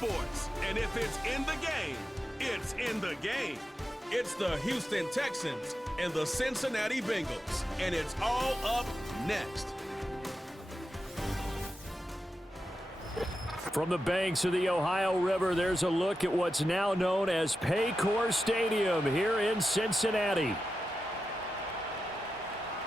sports. And if it's in the game, it's in the game. It's the Houston Texans and the Cincinnati Bengals. And it's all up next. From the banks of the Ohio River, there's a look at what's now known as Paycor Stadium here in Cincinnati.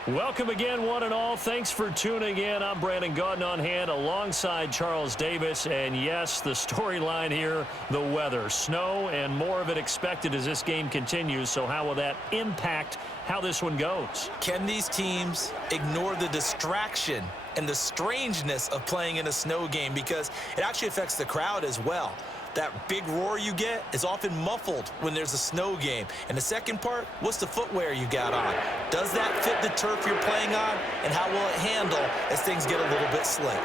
Welcome again, one and all. Thanks for tuning in. I'm Brandon Gautin on hand alongside Charles Davis. And yes, the storyline here, the weather. Snow and more of it expected as this game continues. So how will that impact how this one goes? Can these teams ignore the distraction and the strangeness of playing in a snow game? Because it actually affects the crowd as well. That big roar you get is often muffled when there's a snow game. And the second part, what's the footwear you got on? Does that fit the turf you're playing on? And how will it handle as things get a little bit slick?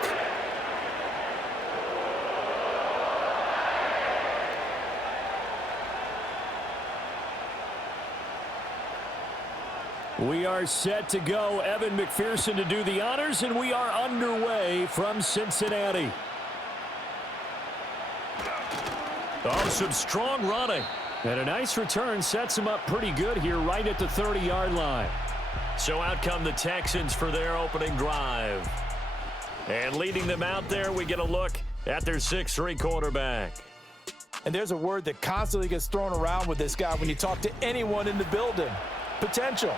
We are set to go. Evan McPherson to do the honors, and we are underway from Cincinnati. Oh, some strong running. And a nice return sets him up pretty good here right at the 30-yard line. So out come the Texans for their opening drive. And leading them out there, we get a look at their 6'3" quarterback. And there's a word that constantly gets thrown around with this guy when you talk to anyone in the building. Potential.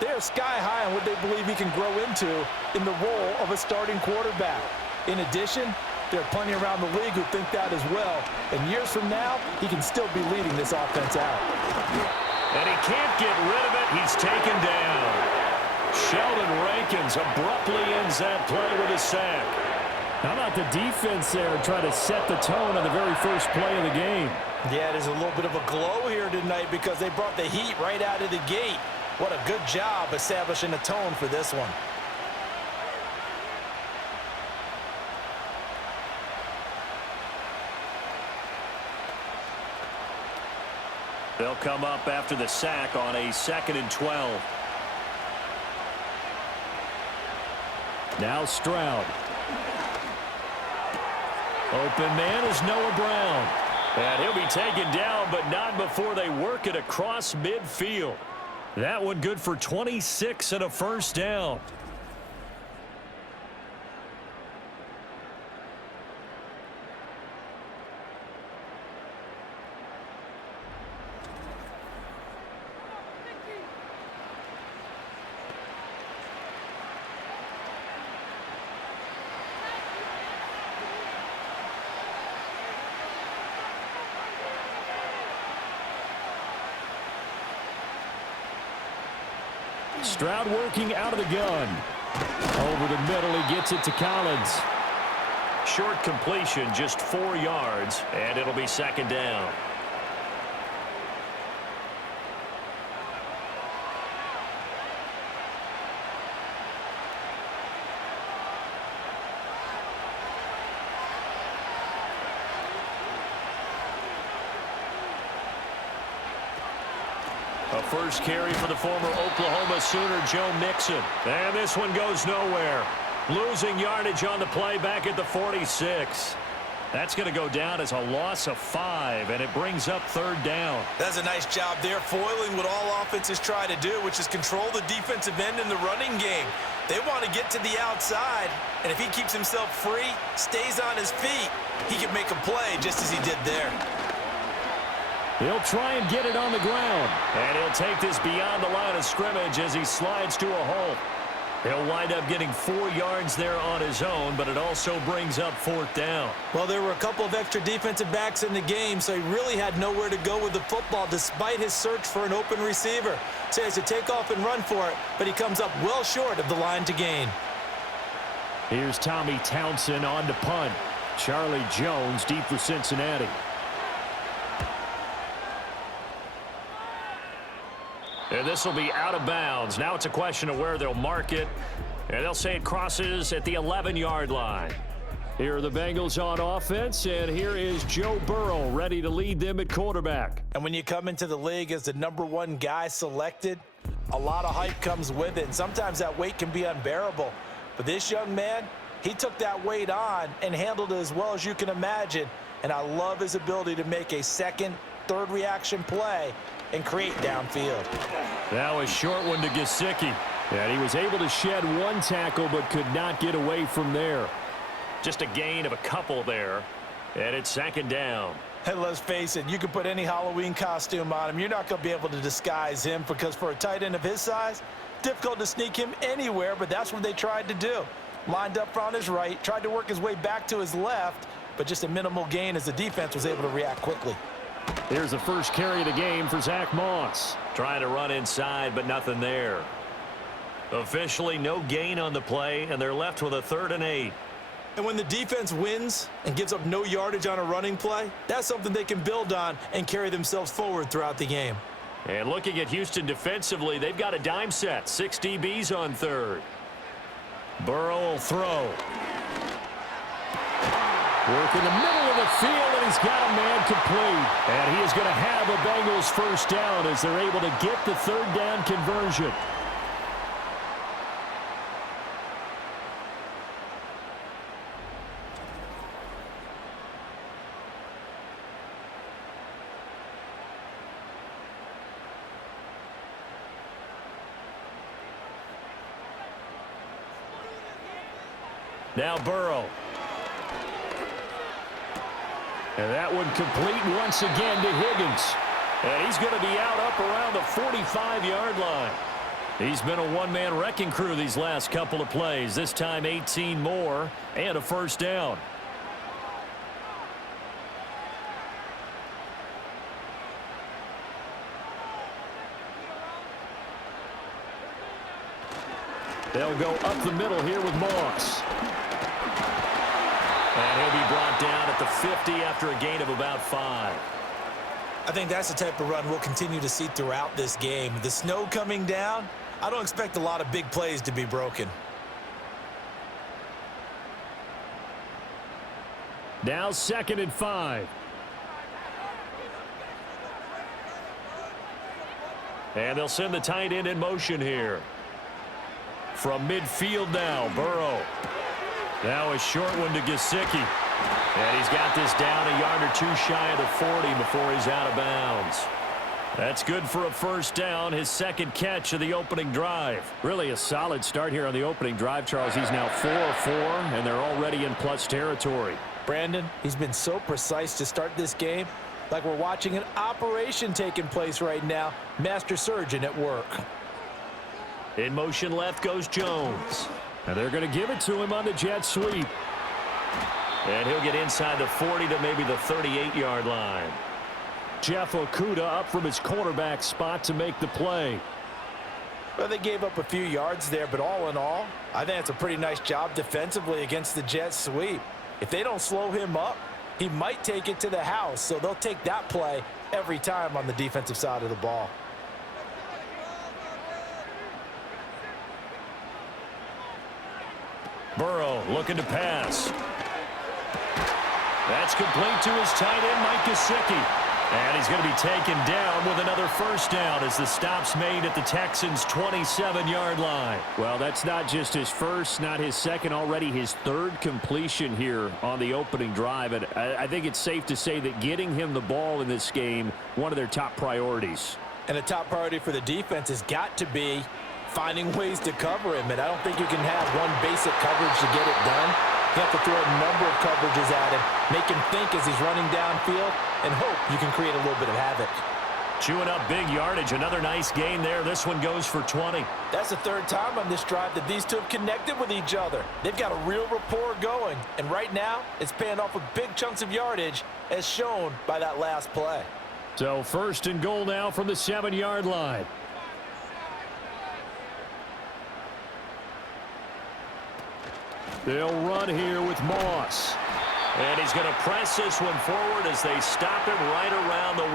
They are sky high on what they believe he can grow into in the role of a starting quarterback. In addition, there are plenty around the league who think that as well. And years from now, he can still be leading this offense out. And he can't get rid of it. He's taken down. Sheldon Rankins abruptly ends that play with a sack. How about the defense there trying to set the tone on the very first play of the game? Yeah, there's a little bit of a glow here tonight because they brought the heat right out of the gate. What a good job establishing a tone for this one. They'll come up after the sack on a 2nd and 12. Now Stroud. Open man is Noah Brown. And he'll be taken down, but not before they work it across midfield. That one good for 26 and a first down. Stroud working out of the gun. Over the middle, he gets it to Collins. Short completion, just 4 yards, and it'll be 2nd down. A first carry for the former Oklahoma Sooner, Joe Mixon. And this one goes nowhere. Losing yardage on the play back at the 46. That's going to go down as a loss of 5, and it brings up 3rd down. That's a nice job there, foiling what all offenses try to do, which is control the defensive end in the running game. They want to get to the outside, and if he keeps himself free, stays on his feet, he can make a play just as he did there. He'll try and get it on the ground. And he'll take this beyond the line of scrimmage as he slides to a hole. He'll wind up getting 4 yards there on his own, but it also brings up 4th down. Well, there were a couple of extra defensive backs in the game, so he really had nowhere to go with the football despite his search for an open receiver. So he has to take off and run for it, but he comes up well short of the line to gain. Here's Tommy Townsend on to punt. Charlie Jones deep for Cincinnati. And this will be out of bounds. Now it's a question of where they'll mark it. And they'll say it crosses at the 11-yard line. Here are the Bengals on offense, and here is Joe Burrow ready to lead them at quarterback. And when you come into the league as the #1 guy selected, a lot of hype comes with it. And sometimes that weight can be unbearable. But this young man, he took that weight on and handled it as well as you can imagine. and I love his ability to make a second, third reaction play and create downfield. That was short one to Gesicki. And he was able to shed one tackle but could not get away from there. Just a gain of a couple there. And it's second down. And let's face it, you can put any Halloween costume on him. You're not going to be able to disguise him because for a tight end of his size, difficult to sneak him anywhere, but that's what they tried to do. Lined up on his right, tried to work his way back to his left, but just a minimal gain as the defense was able to react quickly. Here's the first carry of the game for Zach Moss. Trying to run inside, but nothing there. Officially no gain on the play, and they're left with a 3rd and 8. And when the defense wins and gives up no yardage on a running play, that's something they can build on and carry themselves forward throughout the game. And looking at Houston defensively, they've got a dime set. 6 DBs on 3rd. Burrow will throw. Work in the middle of the field, and he's got a man complete. And he is going to have a Bengals first down as they're able to get the 3rd down conversion. Now Burrow. And that one complete once again to Higgins. And he's going to be out up around the 45-yard line. He's been a one-man wrecking crew these last couple of plays. This time 18 more and a first down. They'll go up the middle here with Moss. And he'll be brought down at the 50 after a gain of about 5. I think that's the type of run we'll continue to see throughout this game. The snow coming down, I don't expect a lot of big plays to be broken. Now 2nd and 5. And they'll send the tight end in motion here. From midfield now, Burrow. Now a short one to Gesicki. And he's got this down a yard or two shy of the 40 before he's out of bounds. That's good for a first down, his 2nd catch of the opening drive. Really a solid start here on the opening drive, Charles. He's now 4 of 4, and they're already in plus territory. Brandon, he's been so precise to start this game, like we're watching an operation taking place right now. Master surgeon at work. In motion left goes Jones. And they're going to give it to him on the jet sweep. And he'll get inside the 40 to maybe the 38-yard line. Jeff Okudah up from his cornerback spot to make the play. Well, they gave up a few yards there, but all in all, I think it's a pretty nice job defensively against the jet sweep. If they don't slow him up, he might take it to the house, so they'll take that play every time on the defensive side of the ball. Burrow looking to pass. That's complete to his tight end, Mike Gesicki. And he's going to be taken down with another first down as the stop's made at the Texans' 27-yard line. Well, that's not just his first, not his second, already his 3rd completion here on the opening drive. And I think it's safe to say that getting him the ball in this game, one of their top priorities. And a top priority for the defense has got to be finding ways to cover him. And I don't think you can have one basic coverage to get it done. You have to throw a number of coverages at him, make him think as he's running downfield, and hope you can create a little bit of havoc. Chewing up big yardage. Another nice gain there. This one goes for 20. That's the 3rd time on this drive that these two have connected with each other. They've got a real rapport going. And right now, it's paying off with big chunks of yardage, as shown by that last play. So 1st and goal now from the 7-yard line. They'll run here with Moss. And he's going to press this one forward as they stop him right around the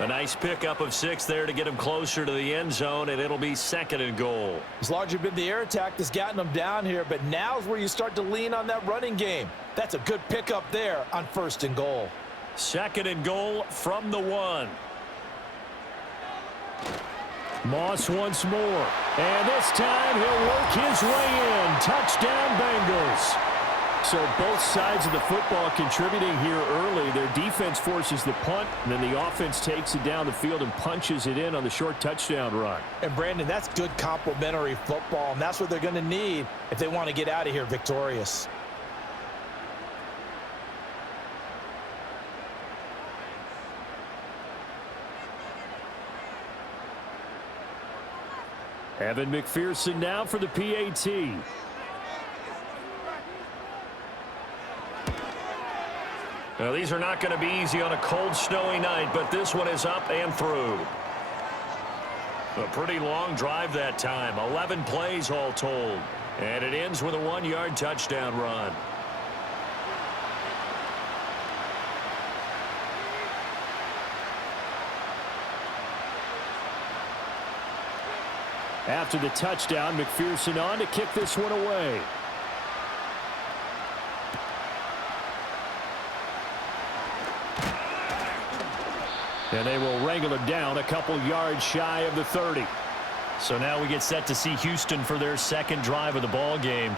1. A nice pickup of 6 there to get him closer to the end zone, and it'll be 2nd and goal. It's largely been the air attack that's gotten them down here, but now's where you start to lean on that running game. That's a good pickup there on 1st and goal. 2nd and goal from the 1. Moss once more. And this time he'll work his way in. Touchdown, Bengals. So both sides of the football contributing here early. Their defense forces the punt, and then the offense takes it down the field and punches it in on the short touchdown run. And, Brandon, that's good complementary football, and that's what they're going to need if they want to get out of here victorious. Evan McPherson now for the PAT. Now, these are not going to be easy on a cold, snowy night, but this one is up and through. A pretty long drive that time, 11 plays all told. And it ends with a 1-yard touchdown run. After the touchdown, McPherson on to kick this one away. And they will wrangle it down a couple yards shy of the 30. So now we get set to see Houston for their second drive of the ball game.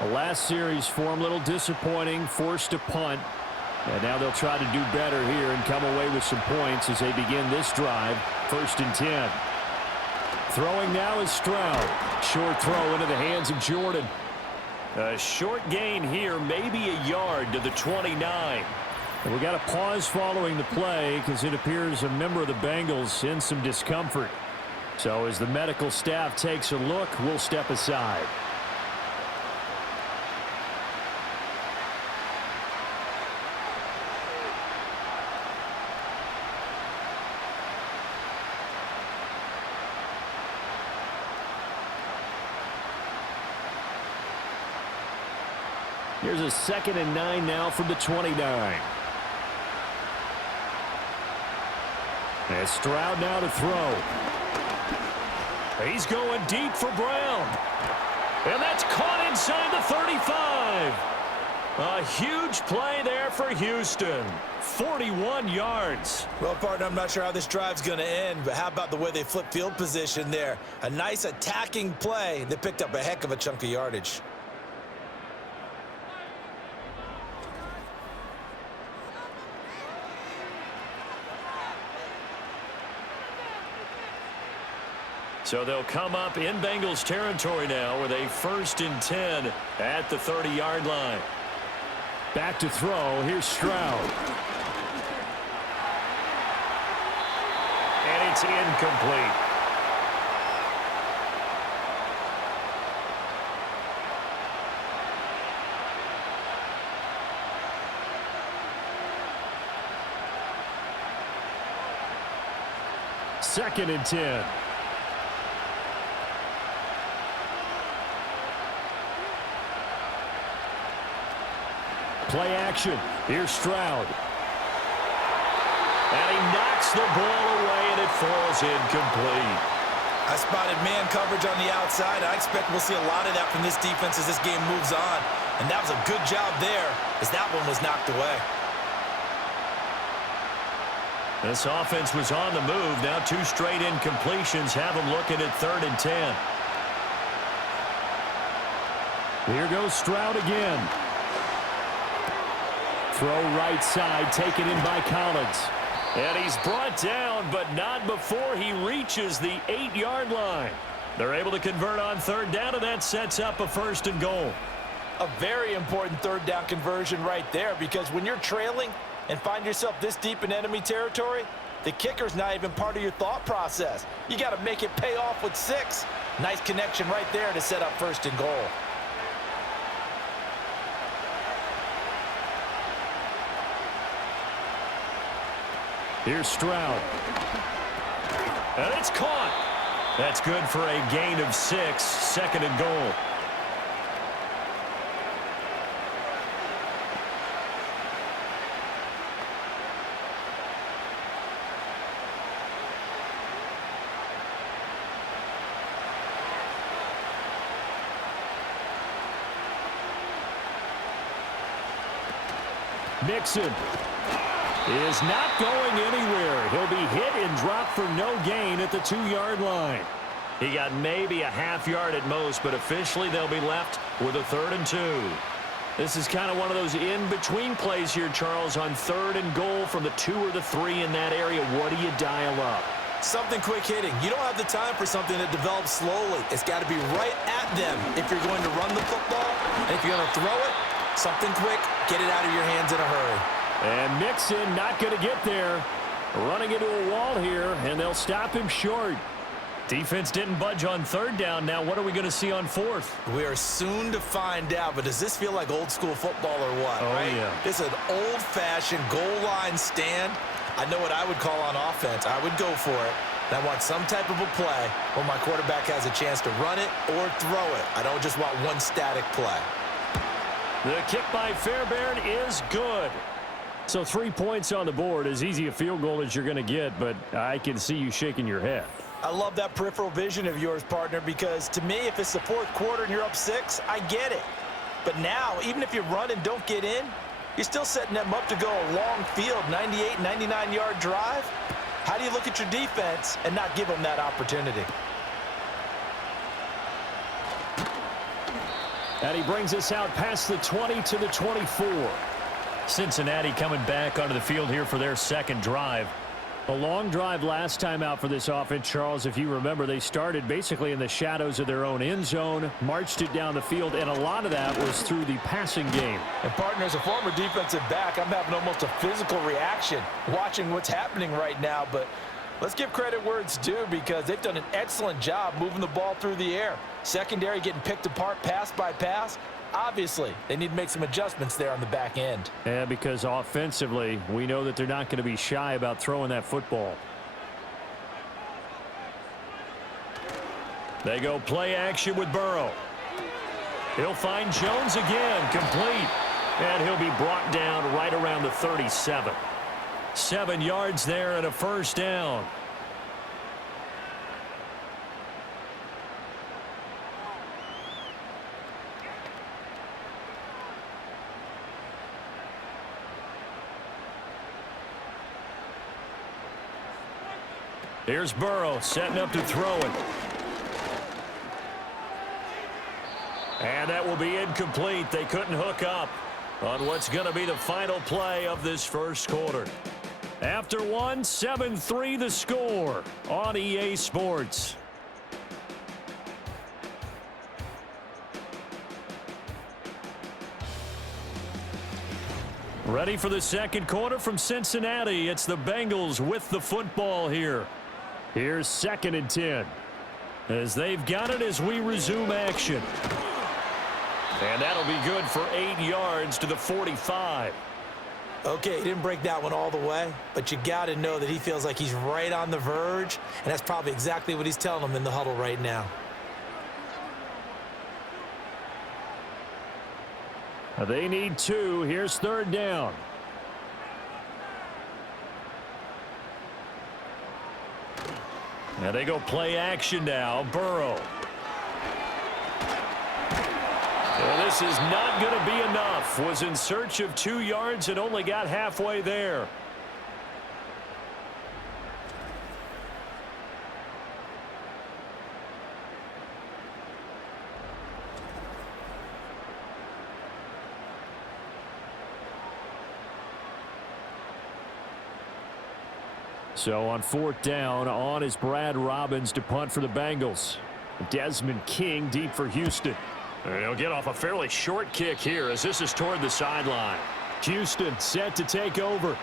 The last series for them, a little disappointing, forced to punt. And now they'll try to do better here and come away with some points as they begin this drive. 1st and 10. Throwing now is Stroud. Short throw into the hands of Jordan. A short gain here, maybe a yard to the 29. And we got a pause following the play because it appears a member of the Bengals in some discomfort. So as the medical staff takes a look, we'll step aside. Here's a 2nd and 9 now from the 29. And Stroud now to throw. He's going deep for Brown. And that's caught inside the 35. A huge play there for Houston. 41 yards. Well, partner, I'm not sure how this drive's going to end, but how about the way they flip field position there? A nice attacking play. They picked up a heck of a chunk of yardage. So they'll come up in Bengals territory now with a 1st and 10 at the 30-yard line. Back to throw. Here's Stroud. And it's incomplete. Second and 10. Play action. Here's Stroud. And he knocks the ball away, and it falls incomplete. I spotted man coverage on the outside. I expect we'll see a lot of that from this defense as this game moves on. And that was a good job there as that one was knocked away. This offense was on the move. Now 2 straight incompletions have them looking at 3rd and 10. Here goes Stroud again. Throw right side, taken in by Collins. And he's brought down, but not before he reaches the 8-yard line. They're able to convert on 3rd down, and that sets up a 1st and goal. A very important 3rd down conversion right there, because when you're trailing and find yourself this deep in enemy territory, the kicker's not even part of your thought process. You got to make it pay off with 6. Nice connection right there to set up 1st and goal. Here's Stroud. And it's caught. That's good for a gain of 6. 2nd and goal. Mixon is not going anywhere. He'll be hit and dropped for no gain at the 2-yard line. He got maybe a half yard at most, but officially they'll be left with a 3rd and 2. This is kind of one of those in-between plays here, Charles, on 3rd and goal from the 2 or the 3 in that area. What do you dial up? Something quick hitting. You don't have the time for something that develops slowly. It's got to be right at them if you're going to run the football. And if you're going to throw it, something quick, get it out of your hands in a hurry. And Mixon not going to get there. Running into a wall here, and they'll stop him short. Defense didn't budge on 3rd down. Now what are we going to see on 4th? We are soon to find out, but does this feel like old school football or what? Oh, right? yeah. This is an old-fashioned goal line stand. I know what I would call on offense. I would go for it. And I want some type of a play where my quarterback has a chance to run it or throw it. I don't just want one static play. The kick by Fairbairn is good. So 3 points on the board, as easy a field goal as you're going to get, but I can see you shaking your head. I love that peripheral vision of yours, partner, because to me, if it's the 4th quarter and you're up 6, I get it. But now, even if you run and don't get in, you're still setting them up to go a long field, 98, 99-yard drive. How do you look at your defense and not give them that opportunity? And he brings us out past the 20 to the 24. Cincinnati coming back onto the field here for their 2nd drive. A long drive last time out for this offense, Charles. If you remember, they started basically in the shadows of their own end zone, marched it down the field, and a lot of that was through the passing game. And, partner, as a former defensive back, I'm having almost a physical reaction watching what's happening right now. But let's give credit where it's due, because they've done an excellent job moving the ball through the air. Secondary getting picked apart pass by pass. Obviously, they need to make some adjustments there on the back end. Yeah, because offensively, we know that they're not going to be shy about throwing that football. They go play action with Burrow. He'll find Jones again, complete. And he'll be brought down right around the 37. 7 yards there and a 1st down. Here's Burrow setting up to throw it. And that will be incomplete. They couldn't hook up on what's going to be the final play of this 1st quarter. After 1, 7-3 the score on EA Sports. Ready for the 2nd quarter from Cincinnati. It's the Bengals with the football here. Here's 2nd and 10. As they've got it as we resume action. And that'll be good for 8 yards to the 45. Okay, he didn't break that one all the way, but you got to know that he feels like he's right on the verge, and that's probably exactly what he's telling them in the huddle right now. They need 2. Here's 3rd down. Now they go play action now. Burrow. Well, this is not going to be enough. Was in search of 2 yards and only got halfway there. So on 4th down, on is Brad Robbins to punt for the Bengals. Desmond King deep for Houston. And he'll get off a fairly short kick here as this is toward the sideline. Houston set to take over.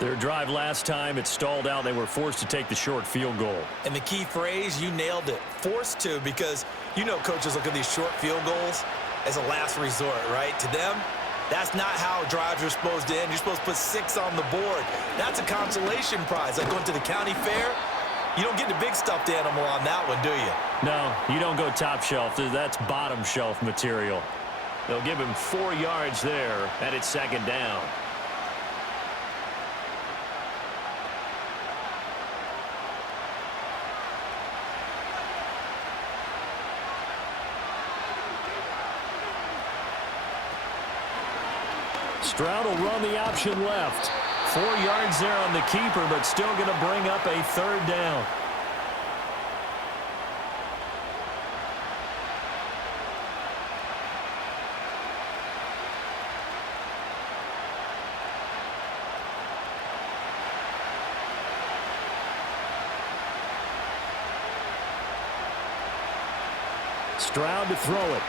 Their drive last time, it stalled out. They were forced to take the short field goal. And the key phrase, you nailed it, forced to, because you know coaches look at these short field goals as a last resort, right? To them, that's not how drives are supposed to end. You're supposed to put 6 on the board. That's a consolation prize. Like going to the county fair, you don't get the big stuffed animal on that one, do you? No, you don't go top shelf. That's bottom shelf material. They'll give him 4 yards there, and it's 2nd down. Stroud will run the option left. 4 yards there on the keeper, but still going to bring up a 3rd down. Stroud to throw it.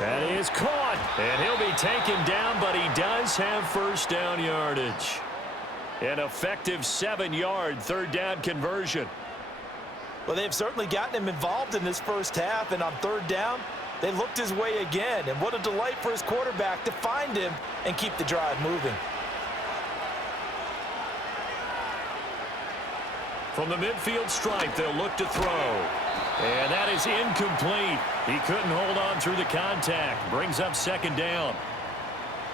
That is caught. And he'll be taken down, but he does have first down yardage. An effective 7-yard third down conversion. Well, they've certainly gotten him involved in this first half, and on third down, they looked his way again. And what a delight for his quarterback to find him and keep the drive moving. From the midfield stripe, they'll look to throw. And that is incomplete. He couldn't hold on through the contact. Brings up second down.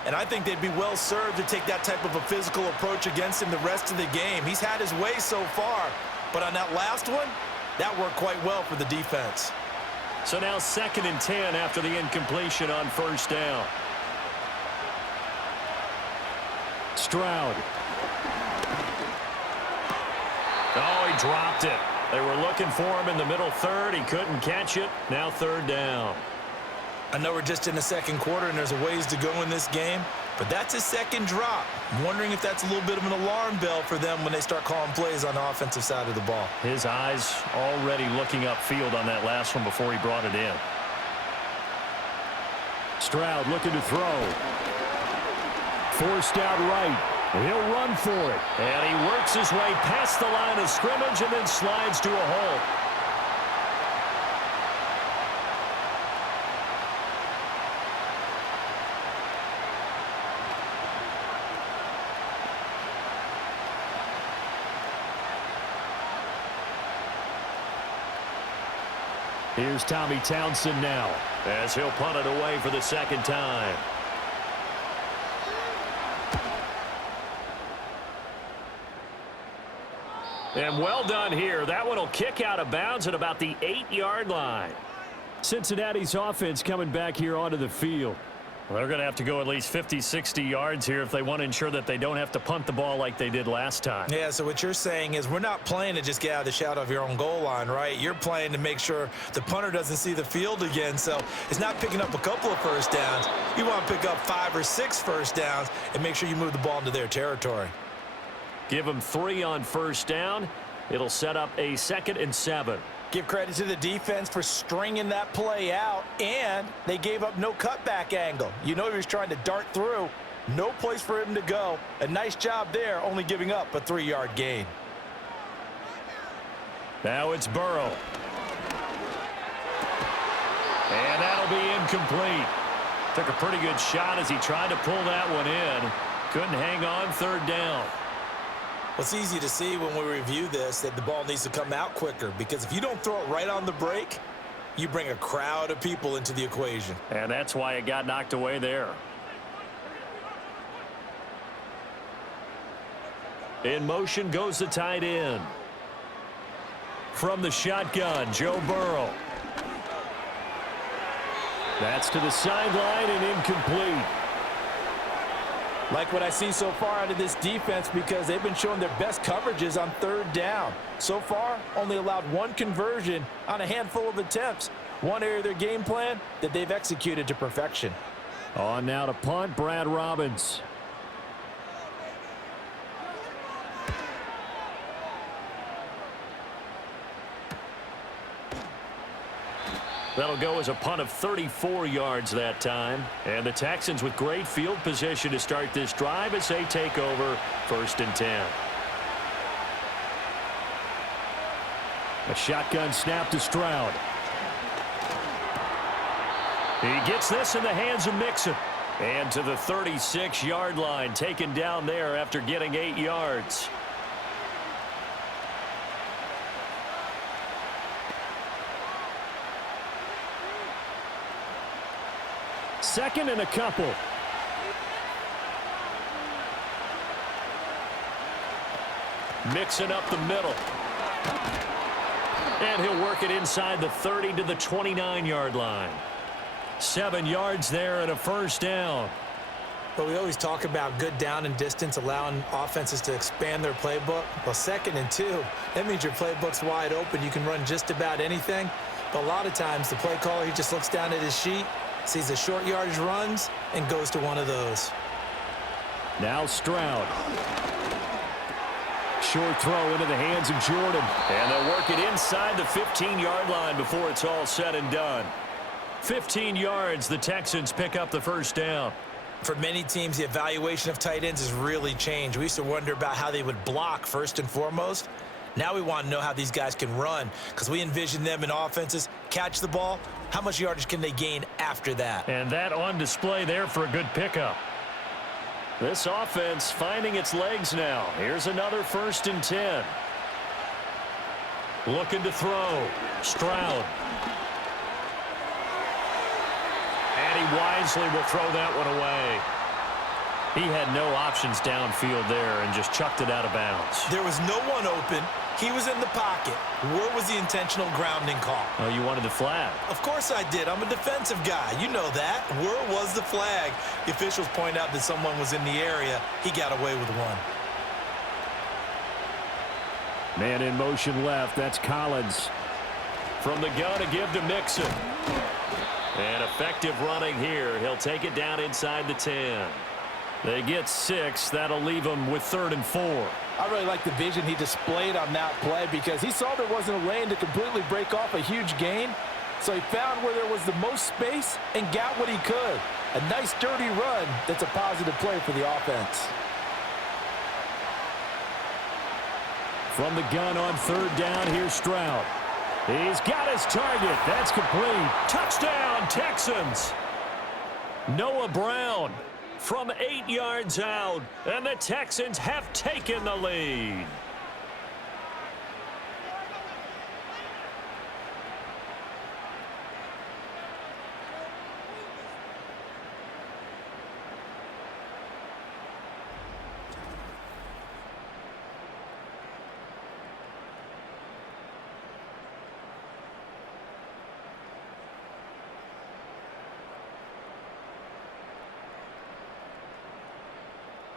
And I think they'd be well served to take that type of a physical approach against him the rest of the game. He's had his way so far, but on that last one, that worked quite well for the defense. So now 2nd and 10 after the incompletion on first down. Stroud. Oh, he dropped it. They were looking for him in the middle third. He couldn't catch it. Now third down. I know we're just in the second quarter and there's a ways to go in this game, but that's his second drop. I'm wondering if that's a little bit of an alarm bell for them when they start calling plays on the offensive side of the ball. His eyes already looking upfield on that last one before he brought it in. Stroud looking to throw. Forced out right. He'll run for it. And he works his way past the line of scrimmage and then slides to a halt. Here's Tommy Townsend now as he'll punt it away for the second time. And well done here. That one will kick out of bounds at about the 8-yard line. Cincinnati's offense coming back here onto the field. Well, they're going to have to go at least 50, 60 yards here if they want to ensure that they don't have to punt the ball like they did last time. Yeah, so what you're saying is we're not playing to just get out of the shadow of your own goal line, right? You're playing to make sure the punter doesn't see the field again. So it's not picking up a couple of first downs. You want to pick up 5 or 6 first downs and make sure you move the ball into their territory. Give them 3 on first down. It'll set up a 2nd and 7. Give credit to the defense for stringing that play out, and they gave up no cutback angle. You know he was trying to dart through. No place for him to go. A nice job there, only giving up a 3-yard gain. Now it's Burrow. And that'll be incomplete. Took a pretty good shot as he tried to pull that one in. Couldn't hang on third down. Well, it's easy to see when we review this that the ball needs to come out quicker, because if you don't throw it right on the break, you bring a crowd of people into the equation. And that's why it got knocked away there. In motion goes the tight end. From the shotgun, Joe Burrow. That's to the sideline and incomplete. Like what I see so far out of this defense, because they've been showing their best coverages on third down. So far, only allowed 1 conversion on a handful of attempts. One area of their game plan that they've executed to perfection. On now to punt, Brad Robbins. That'll go as a punt of 34 yards that time. And the Texans with great field position to start this drive as they take over 1st and 10. A shotgun snap to Stroud. He gets this in the hands of Mixon. And to the 36-yard line, taken down there after getting 8 yards. Second and a couple. Mixing up the middle. And he'll work it inside the 30 to the 29-yard line. 7 yards there and a first down. But we always talk about good down and distance, allowing offenses to expand their playbook. Well, 2nd and 2, that means your playbook's wide open. You can run just about anything. But a lot of times the play caller, he just looks down at his sheet, sees the short yardage runs, and goes to one of those. Now Stroud. short throw into the hands of Jordan. And they'll work it inside the 15-yard line before it's all said and done. 15 yards, the Texans pick up the first down. For many teams, the evaluation of tight ends has really changed. We used to wonder about how they would block first and foremost. Now we want to know how these guys can run, because we envision them in offenses catch the ball. How much yardage can they gain after that? And that on display there for a good pickup. This offense finding its legs now. Here's another 1st and 10. Looking to throw. Stroud. And he wisely will throw that one away. He had no options downfield there and just chucked it out of bounds. There was no one open. He was in the pocket. Where was the intentional grounding call? Oh, you wanted the flag. Of course I did. I'm a defensive guy. You know that. Where was the flag? The officials point out that someone was in the area. He got away with one. Man in motion left. That's Collins. From the gun to give to Mixon. And effective running here. He'll take it down inside the 10. They get 6. That'll leave them with 3rd and 4. I really like the vision he displayed on that play because he saw there wasn't a lane to completely break off a huge gain. So he found where there was the most space and got what he could. A nice dirty run that's a positive play for the offense. From the gun on 3rd down, here's Stroud. He's got his target. That's complete. Touchdown, Texans. Noah Brown from 8 yards out, and the Texans have taken the lead.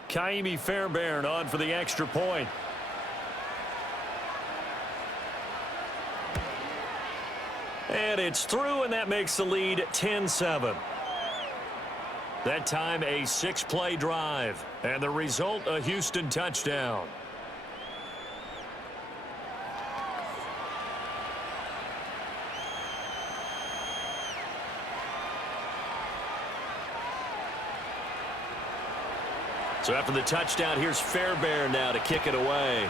Kaimi Fairbairn on for the extra point. And it's through, and that makes the lead 10-7. That time a 6-play drive, and the result a Houston touchdown. So after the touchdown, here's Fairbairn now to kick it away.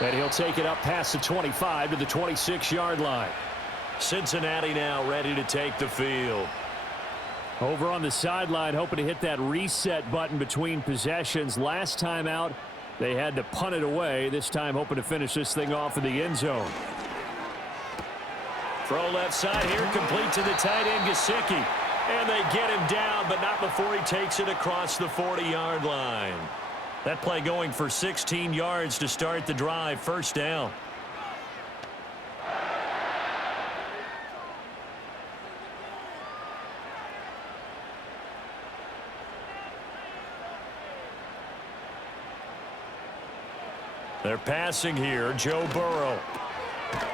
And he'll take it up past the 25 to the 26-yard line. Cincinnati now ready to take the field. Over on the sideline, hoping to hit that reset button between possessions. Last time out, they had to punt it away. This time hoping to finish this thing off in the end zone. Throw left side here, complete to the tight end, Gesicki. And they get him down, but not before he takes it across the 40-yard line. That play going for 16 yards to start the drive, 1st down. They're passing here, Joe Burrow.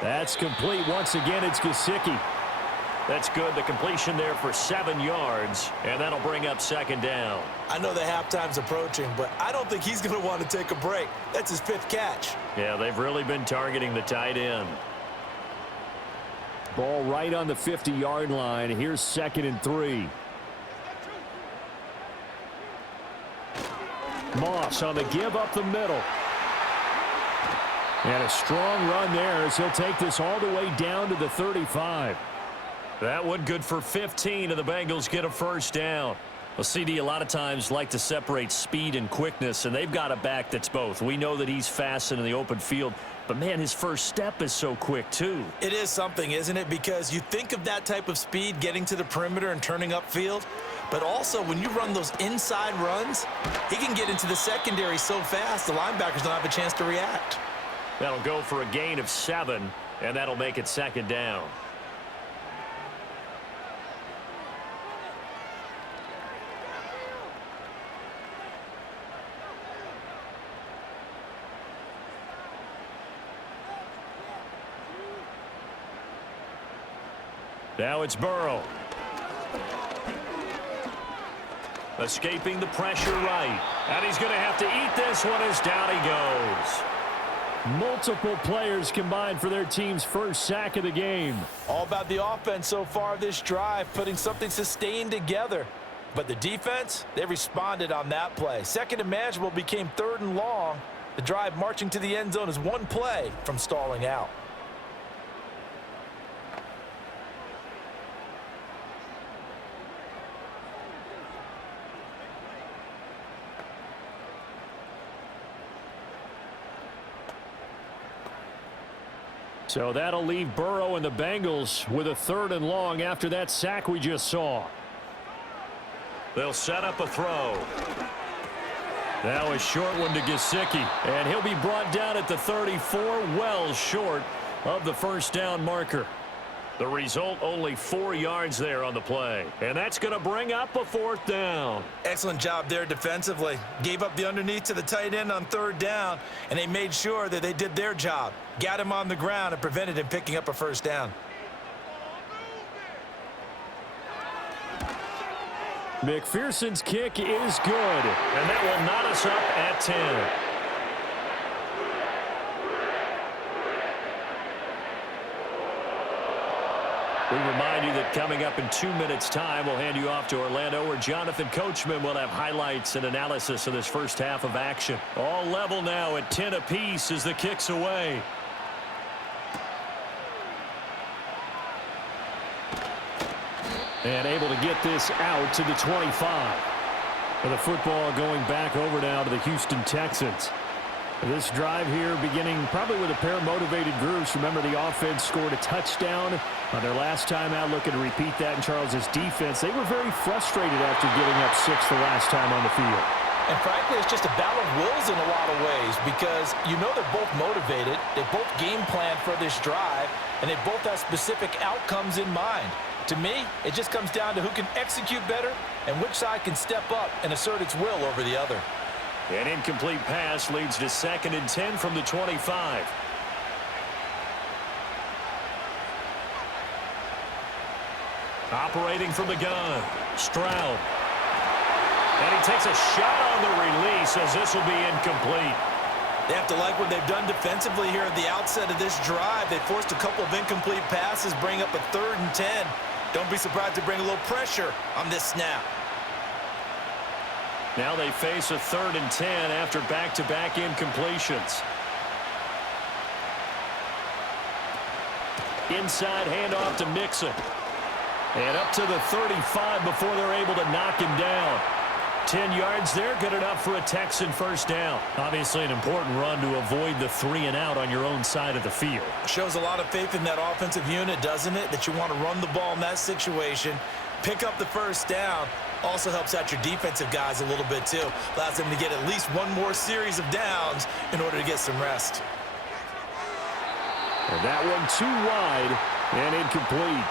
That's complete. Once again, it's Gesicki. That's good. The completion there for 7 yards, and that'll bring up 2nd down. I know the halftime's approaching, but I don't think he's going to want to take a break. That's his 5th catch. Yeah, they've really been targeting the tight end. Ball right on the 50-yard line. Here's 2nd and 3. Moss on the give up the middle. And a strong run there as he'll take this all the way down to the 35. That one good for 15, and the Bengals get a 1st down. Well, CD a lot of times like to separate speed and quickness, and they've got a back that's both. We know that he's fast in the open field, but, man, his first step is so quick, too. It is something, isn't it? Because you think of that type of speed getting to the perimeter and turning upfield, but also when you run those inside runs, he can get into the secondary so fast the linebackers don't have a chance to react. That'll go for a gain of 7, and that'll make it 2nd down. Now it's Burrow. Escaping the pressure right. And he's going to have to eat this one as down he goes. Multiple players combined for their team's first sack of the game. All about the offense so far this drive, putting something sustained together. But the defense, they responded on that play. Second and manageable became 3rd and long. The drive marching to the end zone is one play from stalling out. So that'll leave Burrow and the Bengals with a 3rd and long after that sack we just saw. They'll set up a throw. Now a short one to Gesicki, and he'll be brought down at the 34, well short of the first down marker. The result, only 4 yards there on the play. And that's going to bring up a 4th down. Excellent job there defensively. Gave up the underneath to the tight end on 3rd down, and they made sure that they did their job. Got him on the ground and prevented him picking up a first down. McPherson's kick is good. And that will knot us up at 10. We remind you that coming up in 2 minutes' time, we'll hand you off to Orlando, where Jonathan Coachman will have highlights and analysis of this first half of action. All level now at 10 apiece as the kick's away. And able to get this out to the 25. And the football going back over now to the Houston Texans. This drive here beginning probably with a pair of motivated groups. Remember, the offense scored a touchdown on their last time out, looking to repeat that in Charles's defense. They were very frustrated after giving up 6 the last time on the field. And frankly, it's just a battle of wills in a lot of ways, because you know they're both motivated, they both game plan for this drive, and they both have specific outcomes in mind. To me, it just comes down to who can execute better and which side can step up and assert its will over the other. An incomplete pass leads to 2nd and 10 from the 25. Operating from the gun, Stroud. And he takes a shot on the release as this will be incomplete. They have to like what they've done defensively here at the outset of this drive. They forced a couple of incomplete passes, bring up a 3rd and 10. Don't be surprised to bring a little pressure on this snap. Now they face a 3rd and 10 after back-to-back incompletions. Inside handoff to Mixon. And up to the 35 before they're able to knock him down. 10 yards there, good enough for a Texan first down. Obviously an important run to avoid the 3-and-out on your own side of the field. Shows a lot of faith in that offensive unit, doesn't it? That you want to run the ball in that situation, pick up the first down. Also helps out your defensive guys a little bit too. Allows them to get at least one more series of downs in order to get some rest. And that one too wide and incomplete.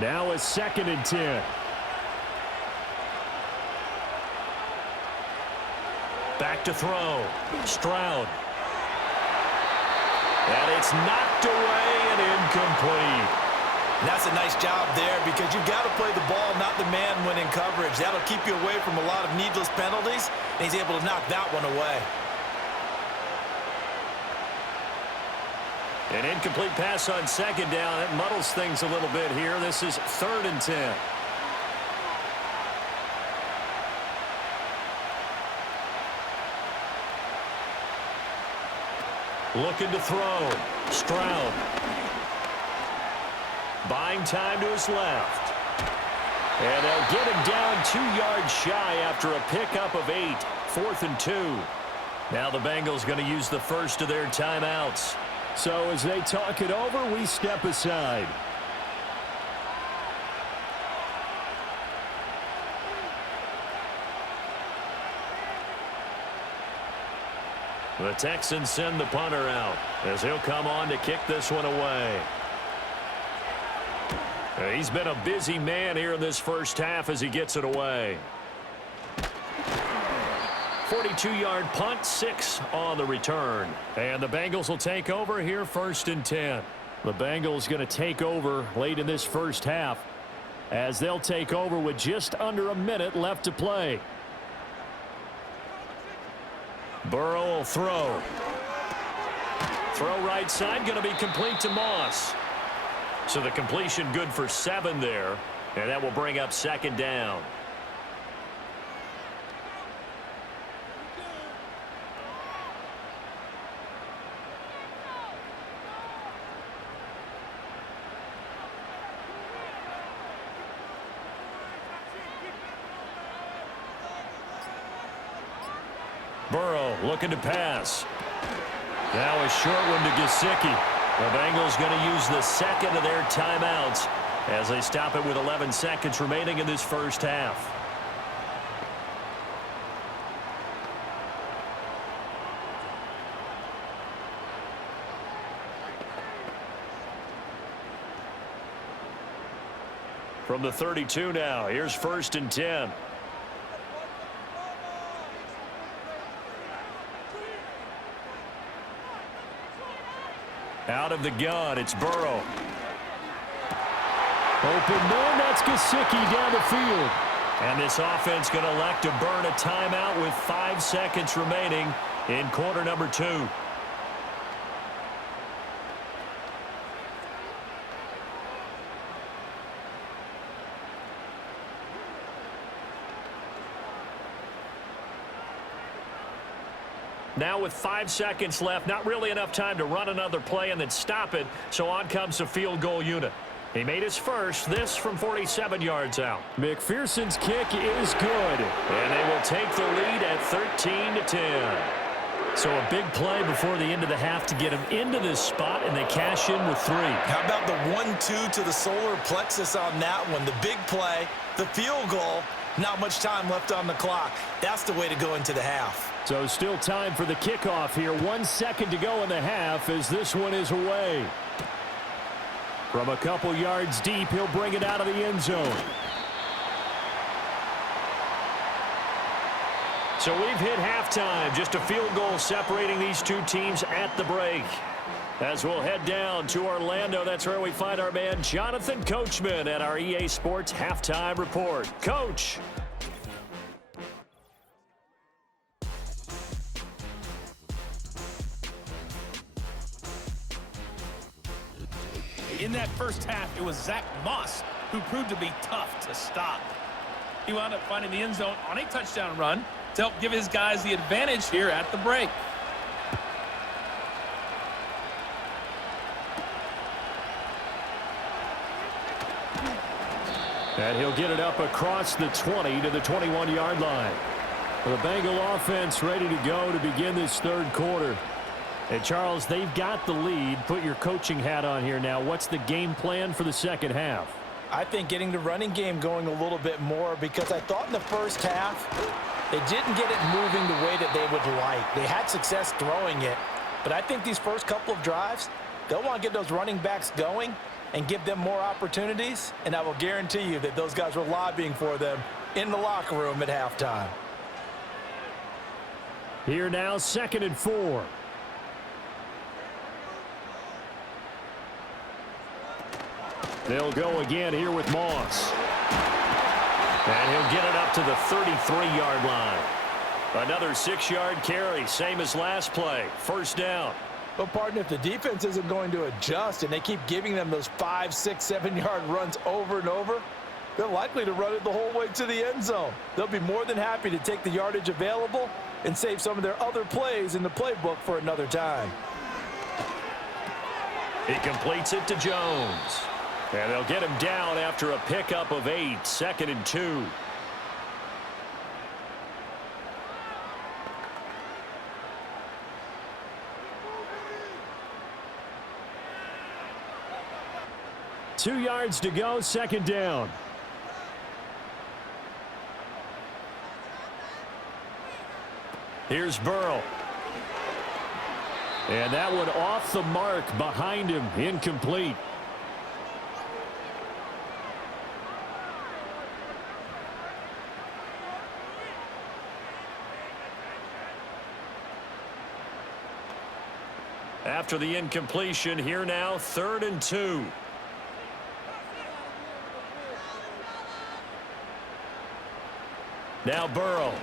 Now a 2nd and 10. Back to throw. Stroud. And it's knocked away and incomplete. And that's a nice job there, because you've got to play the ball, not the man when in coverage. That'll keep you away from a lot of needless penalties, and he's able to knock that one away. An incomplete pass on 2nd down. It muddles things a little bit here. This is 3rd and 10. Looking to throw. Stroud. Buying time to his left. And they'll get him down 2 yards shy after a pickup of 8. 4th and 2. Now the Bengals going to use the first of their timeouts. So as they talk it over, we step aside. The Texans send the punter out as he'll come on to kick this one away. He's been a busy man here in this first half as he gets it away. 42-yard punt, 6 on the return. And the Bengals will take over here, 1st and 10. The Bengals going to take over late in this first half, as they'll take over with just under a minute left to play. Burrow will throw. Throw right side, going to be complete to Moss. So the completion good for 7 there, and that will bring up 2nd down. Burrow looking to pass. Now a short one to Gesicki. The Bengals going to use the 2nd of their timeouts as they stop it with 11 seconds remaining in this first half. From the 32 now, here's 1st and 10. Out of the gun, it's Burrow. Open man, that's Gesicki down the field. And this offense going to elect to burn a timeout with 5 seconds remaining in quarter number 2. Now with 5 seconds left, not really enough time to run another play and then stop it, so on comes the field goal unit. He made his first, this from 47 yards out. McPherson's kick is good, and they will take the lead at 13-10. So a big play before the end of the half to get him into this spot, and they cash in with 3. How about the 1-2 to the solar plexus on that one? The big play, the field goal, not much time left on the clock. That's the way to go into the half. So still time for the kickoff here. 1 second to go in the half as this one is away. From a couple yards deep, he'll bring it out of the end zone. So we've hit halftime. Just a field goal separating these two teams at the break. As we'll head down to Orlando, that's where we find our man Jonathan Coachman at our EA Sports Halftime Report. Coach. In that first half, it was Zach Moss who proved to be tough to stop. He wound up finding the end zone on a touchdown run to help give his guys the advantage here at the break. And he'll get it up across the 20 to the 21-yard line. The Bengal offense ready to go to begin this third quarter. And Charles, they've got the lead. Put your coaching hat on here now. What's the game plan for the second half? I think getting the running game going a little bit more, because I thought in the first half they didn't get it moving the way that they would like. They had success throwing it, but I think these first couple of drives, they'll want to get those running backs going and give them more opportunities, and I will guarantee you that those guys were lobbying for them in the locker room at halftime. Here now, 2nd and 4. They'll go again here with Moss. And he'll get it up to the 33-yard line. Another 6-yard carry, same as last play. First down. Well, partner, if the defense isn't going to adjust and they keep giving them those 5, 6, 7-yard runs over and over, they're likely to run it the whole way to the end zone. They'll be more than happy to take the yardage available and save some of their other plays in the playbook for another time. He completes it to Jones. And they'll get him down after a pickup of 8, 2nd and 2. Two yards to go, 2nd down. Here's Burrow. And that one off the mark behind him, incomplete. After the incompletion, here now, 3rd and 2. Now Burrow.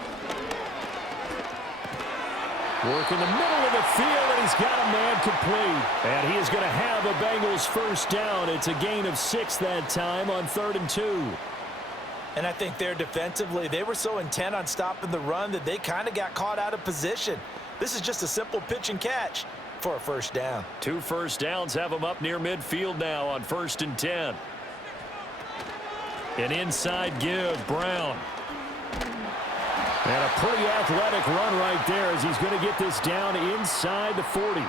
Work in the middle of the field, and he's got a man complete. And he is going to have a Bengals first down. It's a gain of 6 that time on 3rd and 2. And I think there defensively, they were so intent on stopping the run that they kind of got caught out of position. This is just a simple pitch and catch for a first down. 2 first downs have them up near midfield now on 1st and 10. An inside give, Brown. And a pretty athletic run right there as he's going to get this down inside the 40.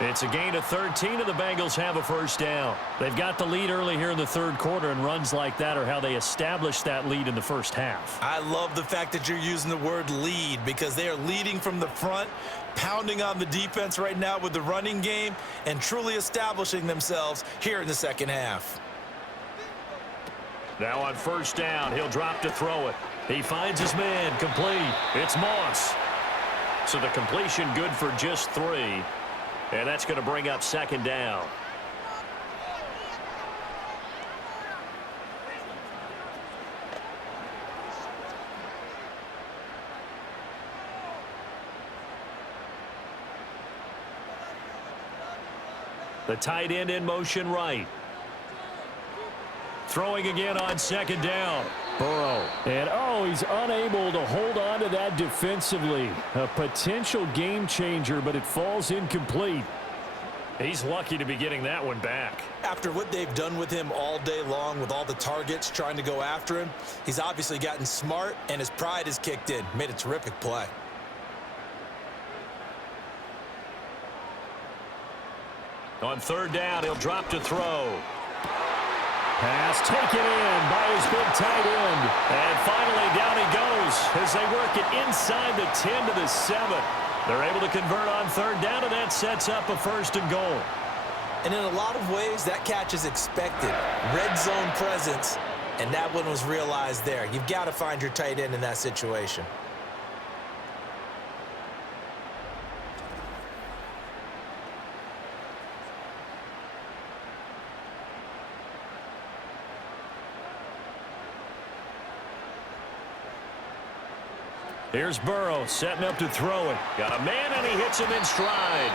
It's a gain of 13, and the Bengals have a first down. They've got the lead early here in the 3rd quarter, and runs like that are how they establish that lead in the first half. I love the fact that you're using the word lead because they are leading from the front, pounding on the defense right now with the running game, and truly establishing themselves here in the second half. Now on first down, he'll drop to throw it. He finds his man, complete. It's Moss. So the completion good for just 3. And that's going to bring up 2nd down. The tight end in motion right. Throwing again on 2nd down. Burrow. And, he's unable to hold on to that defensively. A potential game changer, but it falls incomplete. He's lucky to be getting that one back. After what they've done with him all day long with all the targets trying to go after him, he's obviously gotten smart, and his pride has kicked in. Made a terrific play. On 3rd down, he'll drop to throw. Pass taken in by his big tight end. And finally, down he goes as they work it inside the 10 to the 7. They're able to convert on 3rd down, and that sets up a 1st and goal. And in a lot of ways, that catch is expected. Red zone presence, and that one was realized there. You've got to find your tight end in that situation. Here's Burrow setting up to throw it. Got a man, and he hits him in stride.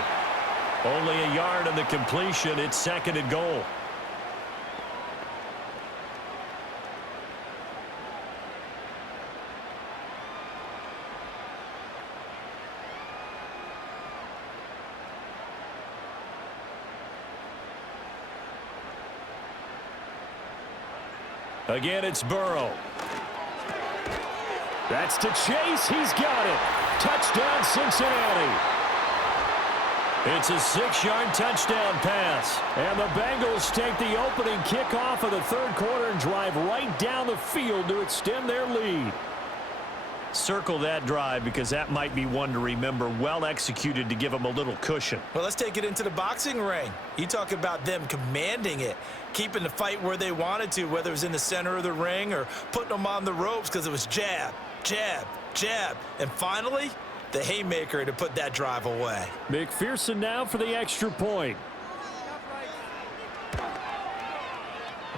Only a yard on the completion. It's 2nd and goal. Again, it's Burrow. That's to Chase. He's got it. Touchdown, Cincinnati. It's a 6-yard touchdown pass. And the Bengals take the opening kickoff of the 3rd quarter and drive right down the field to extend their lead. Circle that drive because that might be one to remember. Well executed to give them a little cushion. Well, let's take it into the boxing ring. You talk about them commanding it, keeping the fight where they wanted to, whether it was in the center of the ring or putting them on the ropes because it was jab, jab, jab. And finally, the haymaker to put that drive away. McPherson now for the extra point.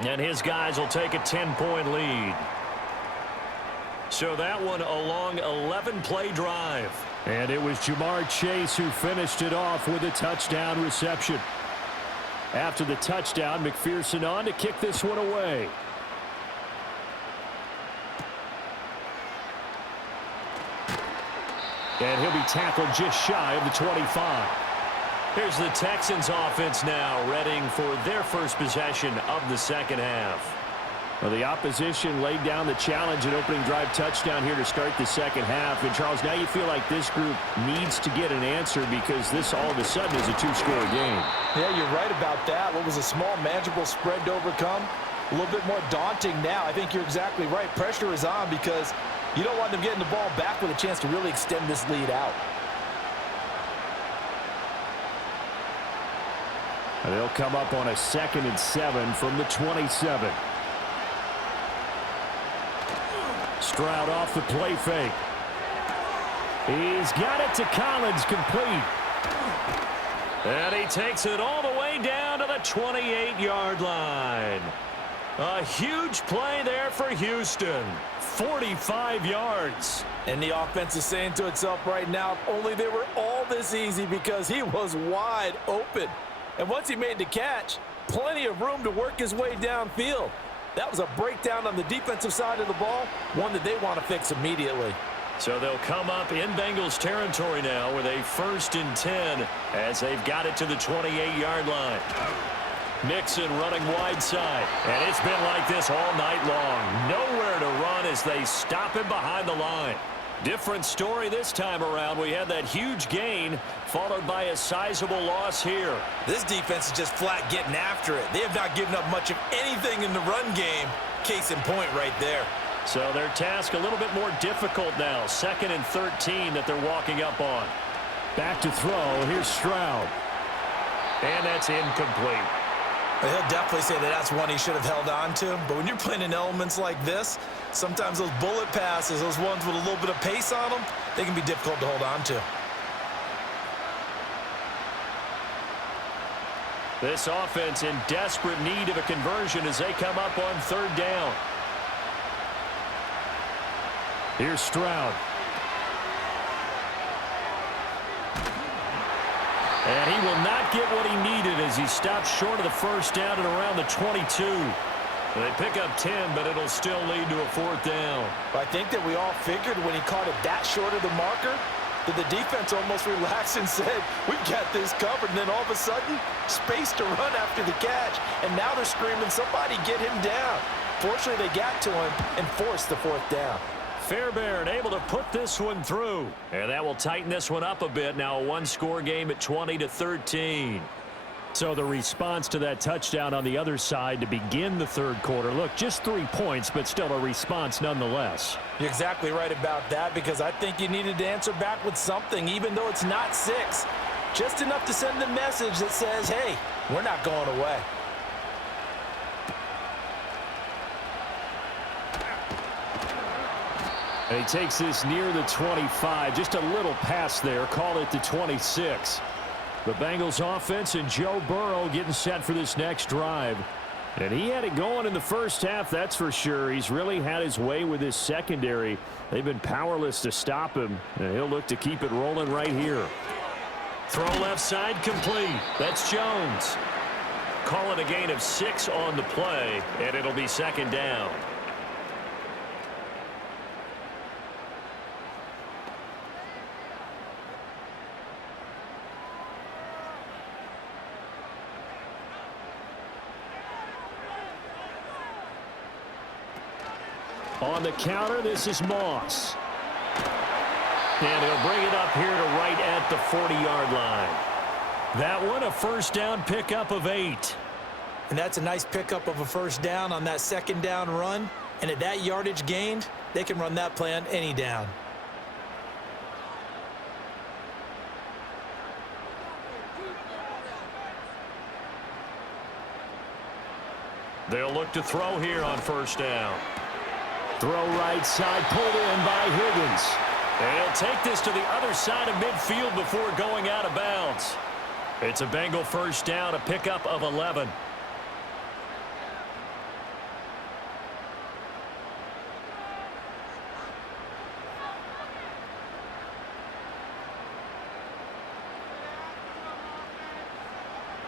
And his guys will take a 10-point lead. So that one a long 11-play drive. And it was Jamar Chase who finished it off with a touchdown reception. After the touchdown, McPherson on to kick this one away. And he'll be tackled just shy of the 25. Here's the Texans offense now, readying for their first possession of the second half. Well, the opposition laid down the challenge and opening drive touchdown here to start the second half. And, Charles, now you feel like this group needs to get an answer because this all of a sudden is a 2-score game. Yeah, you're right about that. What was a small, manageable spread to overcome, a little bit more daunting now. I think you're exactly right. Pressure is on because you don't want them getting the ball back with a chance to really extend this lead out. And they'll come up on a 2nd and 7 from the 27. Stroud off the play fake. He's got it to Collins, complete. And he takes it all the way down to the 28-yard line. A huge play there for Houston. 45 yards. And the offense is saying to itself right now, if only they were all this easy, because he was wide open. And once he made the catch, plenty of room to work his way downfield. That was a breakdown on the defensive side of the ball, one that they want to fix immediately. So they'll come up in Bengals territory now with a 1st and 10 as they've got it to the 28-yard line. Mixon running wide side, and it's been like this all night long. Nowhere to run as they stop him behind the line. Different story this time around. We had that huge gain followed by a sizable loss here. This defense is just flat getting after it. They have not given up much of anything in the run game. Case in point right there. So their task a little bit more difficult now. 2nd and 13 that they're walking up on. Back to throw. Here's Stroud. And that's incomplete. He'll definitely say that that's one he should have held on to. But when you're playing in elements like this, sometimes those bullet passes, those ones with a little bit of pace on them, they can be difficult to hold on to. This offense in desperate need of a conversion as they come up on 3rd down. Here's Stroud. And he will not get what he needed as he stops short of the 1st down at around the 22. They pick up 10, but it'll still lead to a 4th down. I think that we all figured when he caught it that short of the marker that the defense almost relaxed and said, we've got this covered. And then all of a sudden, space to run after the catch. And now they're screaming, somebody get him down. Fortunately, they got to him and forced the 4th down. Fairbairn able to put this one through. And that will tighten this one up a bit. Now a 1-score game at 20-13. So the response to that touchdown on the other side to begin the 3rd quarter. Look, just 3 points, but still a response nonetheless. You're exactly right about that, because I think you needed to answer back with something, even though it's not 6. Just enough to send the message that says, hey, we're not going away. And he takes this near the 25. Just a little pass there. Call it the 26. The Bengals offense and Joe Burrow getting set for this next drive. And he had it going in the 1st half, that's for sure. He's really had his way with his secondary. They've been powerless to stop him. And he'll look to keep it rolling right here. Throw left side complete. That's Jones. Call it a gain of 6 on the play, and it'll be 2nd down. On the counter, this is Moss. And he'll bring it up here to right at the 40-yard line. That one, a 1st down pickup of 8. And that's a nice pickup of a 1st down on that 2nd down run. And at that yardage gained, they can run that play on any down. They'll look to throw here on 1st down. Throw right side, pulled in by Higgins. And he'll take this to the other side of midfield before going out of bounds. It's a Bengal 1st down, a pickup of 11.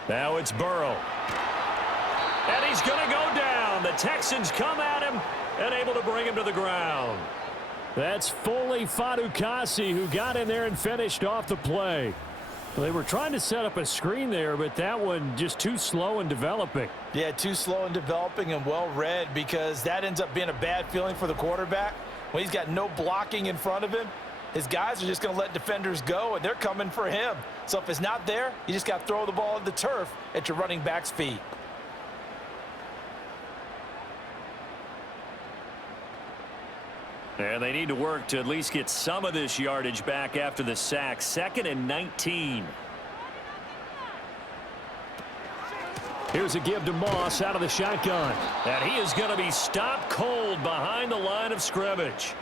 Now it's Burrow. And he's going to go down. The Texans come at him and able to bring him to the ground. That's Foley Fadukasi who got in there and finished off the play. They were trying to set up a screen there, but that one just too slow in developing. Yeah, too slow in developing and well read, because that ends up being a bad feeling for the quarterback. When he's got no blocking in front of him, his guys are just going to let defenders go, and they're coming for him. So if it's not there, you just got to throw the ball at the turf at your running back's feet. And they need to work to at least get some of this yardage back after the sack. 2nd and 19. Here's a give to Moss out of the shotgun. And he is going to be stopped cold behind the line of scrimmage.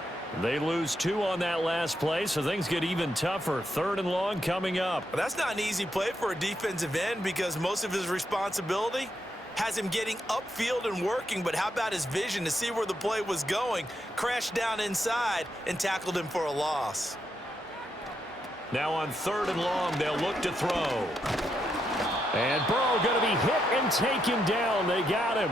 They lose 2 on that last play, so things get even tougher. 3rd and long coming up. That's not an easy play for a defensive end because most of his responsibility has him getting upfield and working, but how about his vision to see where the play was going, crashed down inside, and tackled him for a loss. Now on 3rd and long, they'll look to throw. And Burrow going to be hit and taken down. They got him.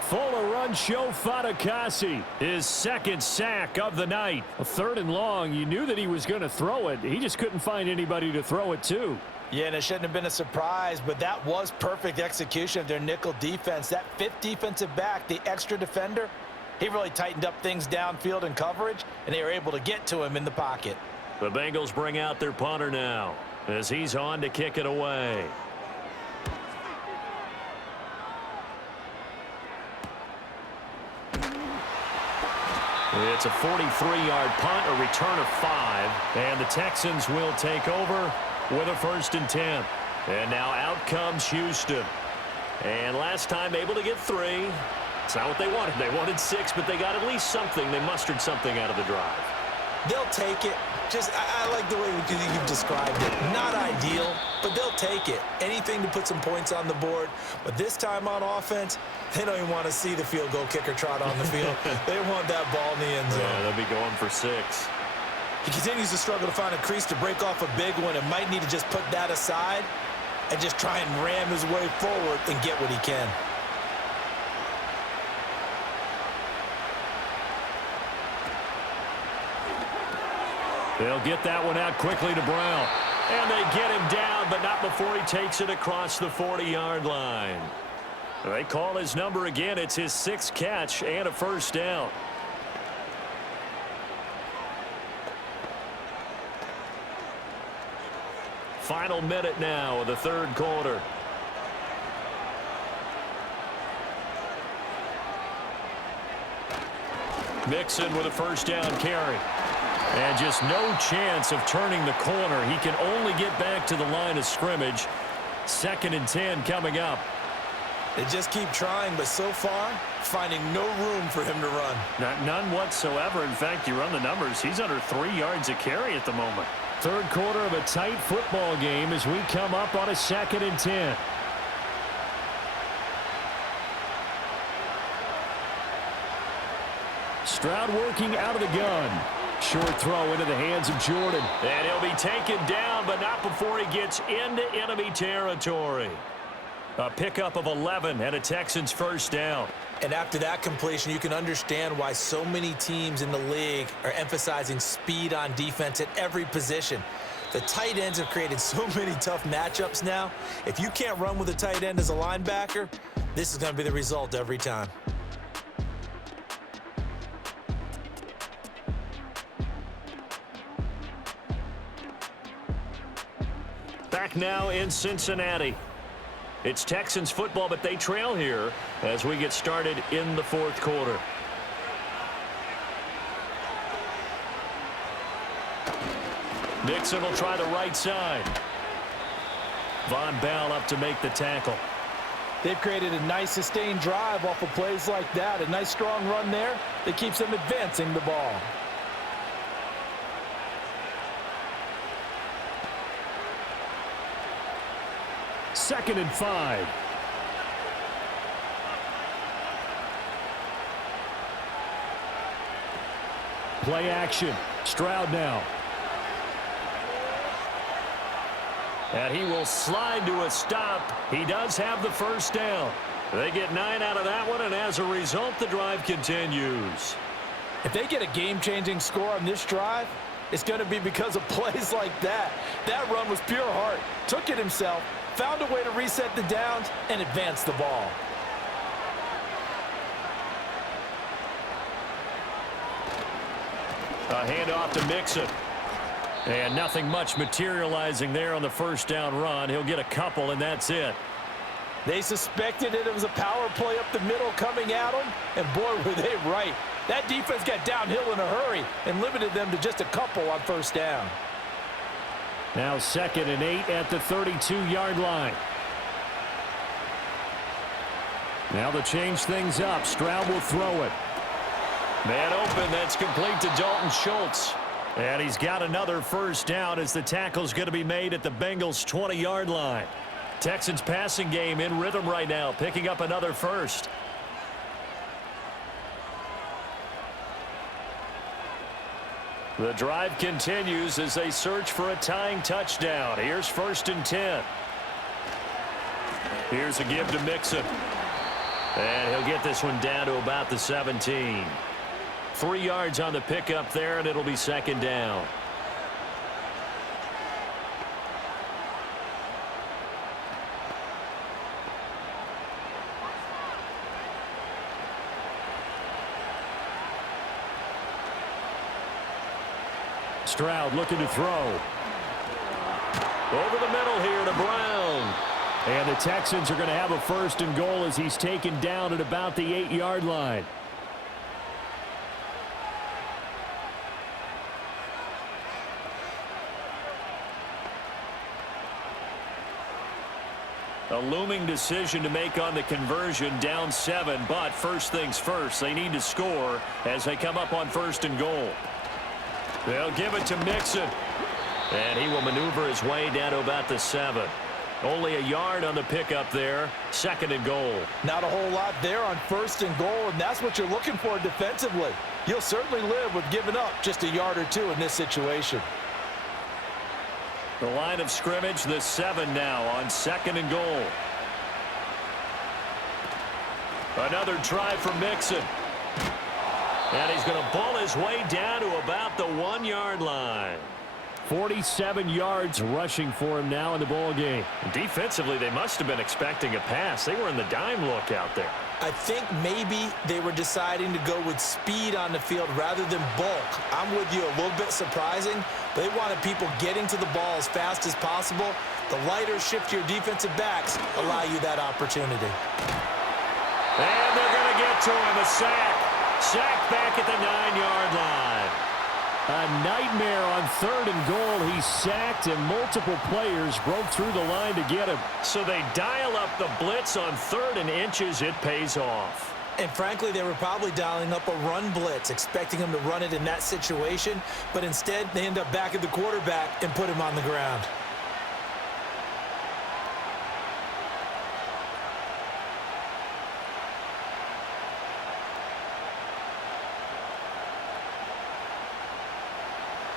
Fuller run show Fatukasi, his 2nd sack of the night. 3rd and long, you knew that he was going to throw it. He just couldn't find anybody to throw it to. Yeah, and it shouldn't have been a surprise, but that was perfect execution of their nickel defense. That 5th defensive back, the extra defender, he really tightened up things downfield in coverage, and they were able to get to him in the pocket. The Bengals bring out their punter now as he's on to kick it away. It's a 43-yard punt, a return of 5, and the Texans will take over with a 1st and 10. And now out comes Houston. And last time able to get 3. It's not what they wanted. They wanted 6, but they got at least something. They mustered something out of the drive. They'll take it. I like the way you've described it. Not ideal, but they'll take it. Anything to put some points on the board. But this time on offense, they don't even want to see the field goal kicker trot on the field. They want that ball in the end zone. Yeah, they'll be going for 6. He continues to struggle to find a crease to break off a big one and might need to just put that aside and just try and ram his way forward and get what he can. They'll get that one out quickly to Brown. And they get him down, but not before he takes it across the 40-yard line. They call his number again. It's his 6th catch and a 1st down. Final minute now of the 3rd quarter. Mixon with a 1st down carry. And just no chance of turning the corner. He can only get back to the line of scrimmage. 2nd and 10 coming up. They just keep trying, but so far, finding no room for him to run. None whatsoever. In fact, you run the numbers. He's under 3 yards a carry at the moment. 3rd quarter of a tight football game as we come up on a 2nd and 10. Stroud working out of the gun. Short throw into the hands of Jordan. And he'll be taken down, but not before he gets into enemy territory. A pickup of 11 and a Texans 1st down. And after that completion, you can understand why so many teams in the league are emphasizing speed on defense at every position. The tight ends have created so many tough matchups now. If you can't run with a tight end as a linebacker, this is going to be the result every time. Back now in Cincinnati. It's Texans football, but they trail here as we get started in the 4th quarter. Nixon will try the right side. Von Bell up to make the tackle. They've created a nice sustained drive off of plays like that. A nice strong run there that keeps them advancing the ball. Second and 5. Play action. Stroud now. And he will slide to a stop. He does have the 1st down. They get 9 out of that one, and as a result, the drive continues. If they get a game-changing score on this drive, it's going to be because of plays like that. That run was pure heart. Took it himself, found a way to reset the downs, and advance the ball. A handoff to Mixon. And nothing much materializing there on the 1st down run. He'll get a couple, and that's it. They suspected it was a power play up the middle coming at them, and boy, were they right. That defense got downhill in a hurry and limited them to just a couple on 1st down. Now 2nd and 8 at the 32-yard line. Now to change things up, Stroud will throw it. Man open, that's complete to Dalton Schultz. And he's got another first down as the tackle's going to be made at the Bengals' 20-yard line. Texans passing game in rhythm right now, picking up another first. The drive continues as they search for a tying touchdown. Here's 1st and 10. Here's a give to Mixon. And he'll get this one down to about the 17. 3 yards on the pickup there, and it'll be 2nd down. Stroud looking to throw. Over the middle here to Brown. And the Texans are going to have a 1st and goal as he's taken down at about the 8-yard line. A looming decision to make on the conversion, down 7, but first things first, they need to score as they come up on 1st and goal. They'll give it to Mixon, and he will maneuver his way down to about the 7. Only a yard on the pickup there, 2nd and goal. Not a whole lot there on 1st and goal, and that's what you're looking for defensively. You'll certainly live with giving up just a yard or 2 in this situation. The line of scrimmage, the 7 now on 2nd and goal. Another try for Mixon. And he's going to pull his way down to about the 1-yard line. 47 yards rushing for him now in the ball game. Defensively, they must have been expecting a pass. They were in the dime look out there. I think maybe they were deciding to go with speed on the field rather than bulk. I'm with you, a little bit surprising. But they wanted people getting to the ball as fast as possible. The lighter, shiftier defensive backs allow you that opportunity. And they're going to get to him, a sack. Sack back at the 9-yard line. A nightmare on 3rd and goal. He's sacked, and multiple players broke through the line to get him. So they dial up the blitz on 3rd and inches. It pays off. And frankly, they were probably dialing up a run blitz, expecting him to run it in that situation. But instead, they end up back at the quarterback and put him on the ground.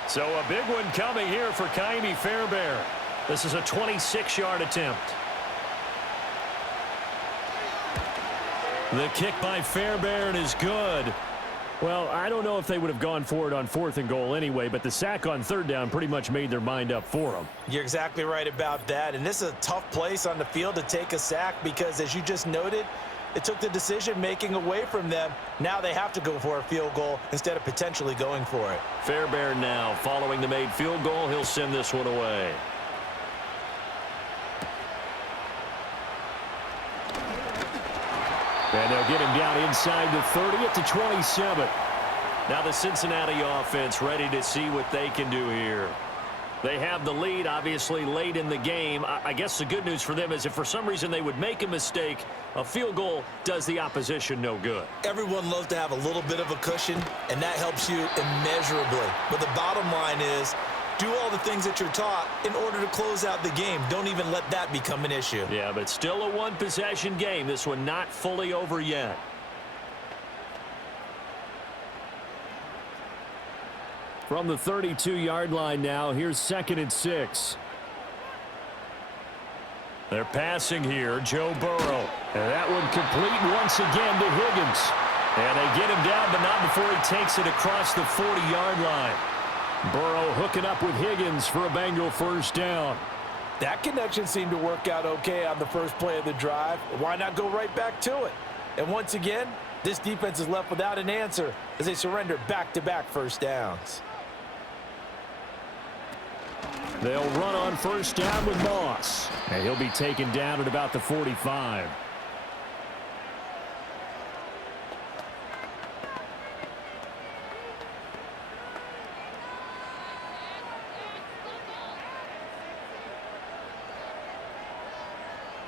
So a big one coming here for Ka'imi Fairbairn. This is a 26-yard attempt. The kick by Fairbairn is good. Well, I don't know if they would have gone for it on 4th and goal anyway, but the sack on 3rd down pretty much made their mind up for them. You're exactly right about that. And this is a tough place on the field to take a sack because, as you just noted, it took the decision-making away from them. Now they have to go for a field goal instead of potentially going for it. Fairbairn now following the made field goal. He'll send this one away. And they'll get him down inside the 30 at the 27. Now the Cincinnati offense ready to see what they can do here. They have the lead, obviously, late in the game. I guess the good news for them is if for some reason they would make a mistake, a field goal does the opposition no good. Everyone loves to have a little bit of a cushion, and that helps you immeasurably. But the bottom line is, do all the things that you're taught in order to close out the game. Don't even let that become an issue. Yeah, but still a one-possession game. This one not fully over yet. From the 32-yard line now, here's 2nd and 6. They're passing here, Joe Burrow. And that one complete once again to Higgins. And they get him down, but not before he takes it across the 40-yard line. Burrow hooking up with Higgins for a Bengal 1st down. That connection seemed to work out okay on the first play of the drive. Why not go right back to it? And once again, this defense is left without an answer as they surrender back-to-back 1st downs. They'll run on 1st down with Moss. And he'll be taken down at about the 45.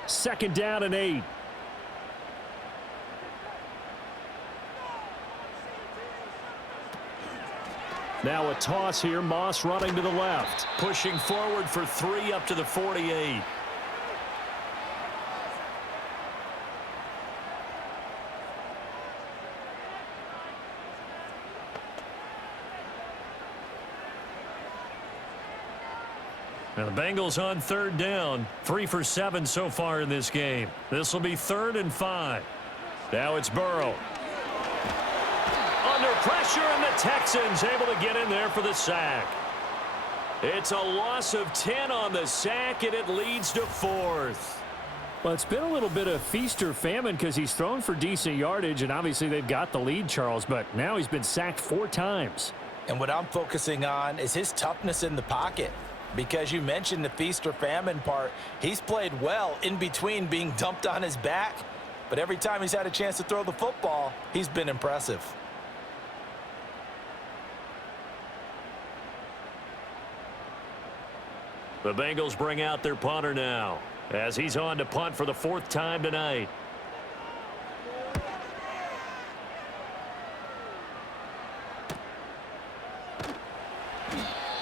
Second down and 8. Now a toss here. Moss running to the left. Pushing forward for 3 up to the 48. Now the Bengals on 3rd down. 3 for 7 so far in this game. This will be 3rd and 5. Now it's Burrow. Under pressure, and the Texans able to get in there for the sack. It's a loss of 10 on the sack, and it leads to 4th. Well, it's been a little bit of feast or famine because he's thrown for decent yardage, and obviously they've got the lead, Charles, but now he's been sacked 4 times. And what I'm focusing on is his toughness in the pocket. Because you mentioned the feast or famine part, he's played well in between being dumped on his back. But every time he's had a chance to throw the football, he's been impressive. The Bengals bring out their punter now as he's on to punt for the 4th time tonight.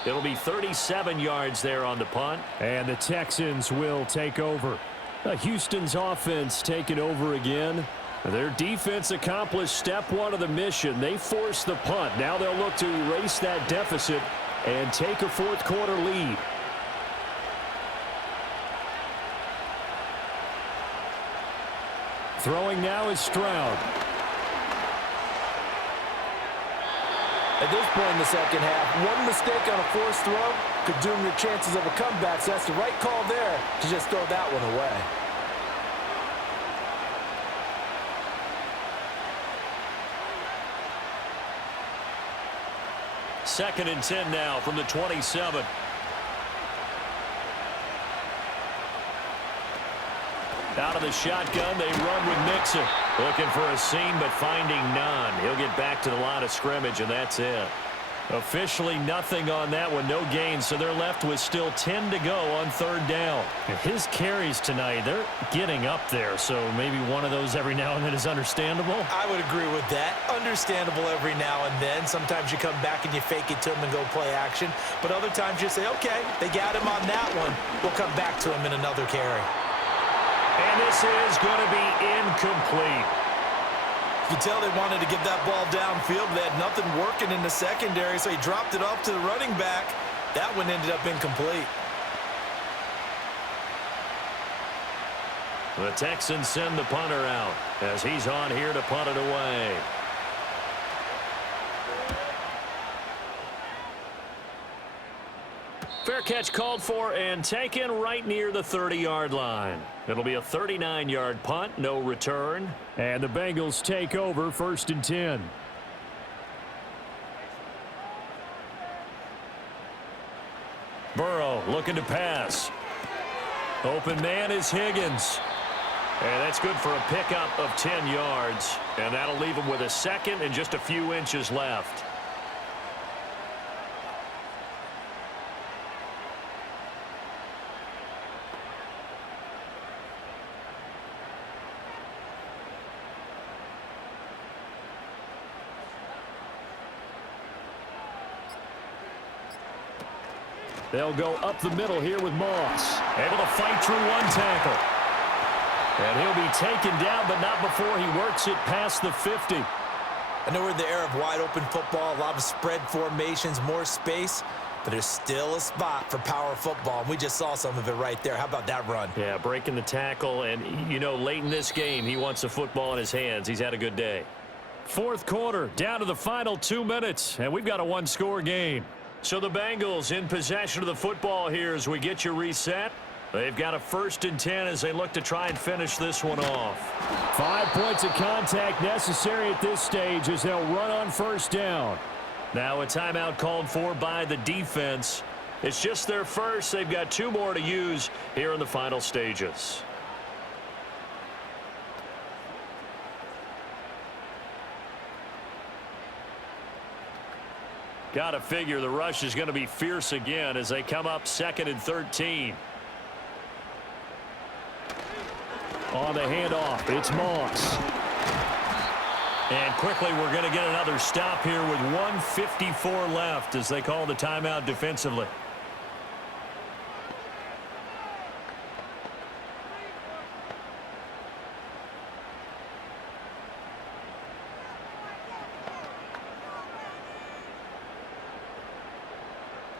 It'll be 37 yards there on the punt. And the Texans will take over. Houston's offense taking over again. Their defense accomplished step 1 of the mission. They forced the punt. Now they'll look to erase that deficit and take a 4th quarter lead. Throwing now is Stroud. At this point in the second half, one mistake on a forced throw could doom your chances of a comeback. So that's the right call there to just throw that one away. Second and 10 now from the 27. Out of the shotgun, they run with Mixon. Looking for a seam, but finding none. He'll get back to the line of scrimmage, and that's it. Officially nothing on that one, no gain, so they're left with still 10 to go on 3rd down. His carries tonight, they're getting up there, so maybe one of those every now and then is understandable. I would agree with that. Understandable every now and then. Sometimes you come back and you fake it to him and go play action. But other times you say, okay, they got him on that one. We'll come back to him in another carry. And this is going to be incomplete. You can tell they wanted to get that ball downfield. They had nothing working in the secondary, so he dropped it off to the running back. That one ended up incomplete. The Texans send the punter out as he's on here to punt it away. Fair catch called for and taken right near the 30-yard line. It'll be a 39-yard punt, no return. And the Bengals take over 1st and 10. Burrow looking to pass. Open man is Higgins. And that's good for a pickup of 10 yards. And that'll leave him with a second and just a few inches left. They'll go up the middle here with Moss. Able to fight through one tackle. And he'll be taken down, but not before he works it past the 50. I know we're in the era of wide-open football, a lot of spread formations, more space, but there's still a spot for power football, and we just saw some of it right there. How about that run? Yeah, breaking the tackle, and, you know, late in this game, he wants the football in his hands. He's had a good day. 4th quarter, down to the final 2 minutes, and we've got a 1-score game. So the Bengals in possession of the football here as we get you reset. They've got a 1st and 10 as they look to try and finish this one off. 5 points of contact necessary at this stage as they'll run on 1st down. Now a timeout called for by the defense. It's just their first. They've got 2 more to use here in the final stages. Got to figure the rush is going to be fierce again as they come up 2nd and 13. On the handoff, it's Moss. And quickly, we're going to get another stop here with 1:54 left as they call the timeout defensively.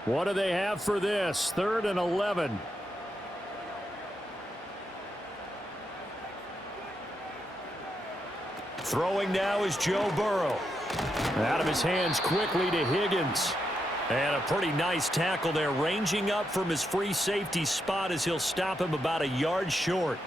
What do they have for this? 3rd and 11. Throwing now is Joe Burrow. Out of his hands quickly to Higgins. And a pretty nice tackle there, ranging up from his free safety spot as he'll stop him about a yard short.